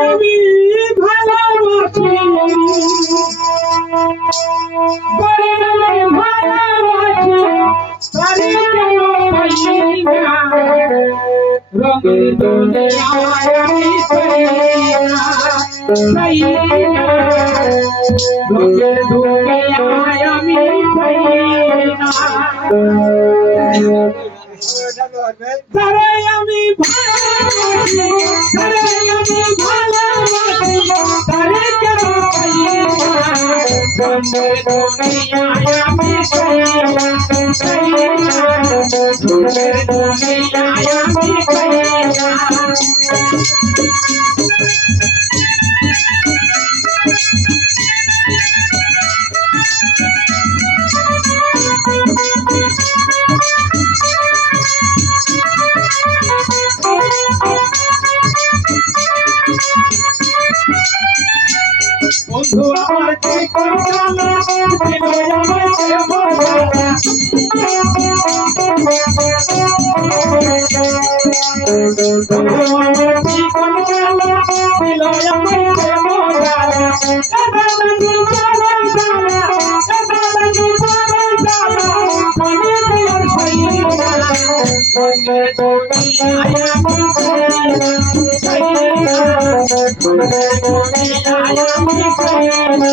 আমি ভালোবাসি করে আমি ভালোবাসি তারে কেন পাই না রঙের দুনিয়ায় আমি পাই না রঙের দুনিয়ায় আমি পাই না তারে আমি ভালোবাসি তারে আমি ভালোবাসি তারে কেন পাই না রঙের দুনিয়ায় আমি পাই না রঙের দুনিয়ায় আমি পাই না বন্ধু আমার কি করলা বিনয় আমার বলা বন্ধু আমার কি করলা বিনয় আমার বলা দাদা বন্ধু বলা দাদা বন্ধু বলা মনে তোর সাইনা মনে দুনিয়ায় আমি সাইনা মনে দুনিয়ায় আমি সাইনা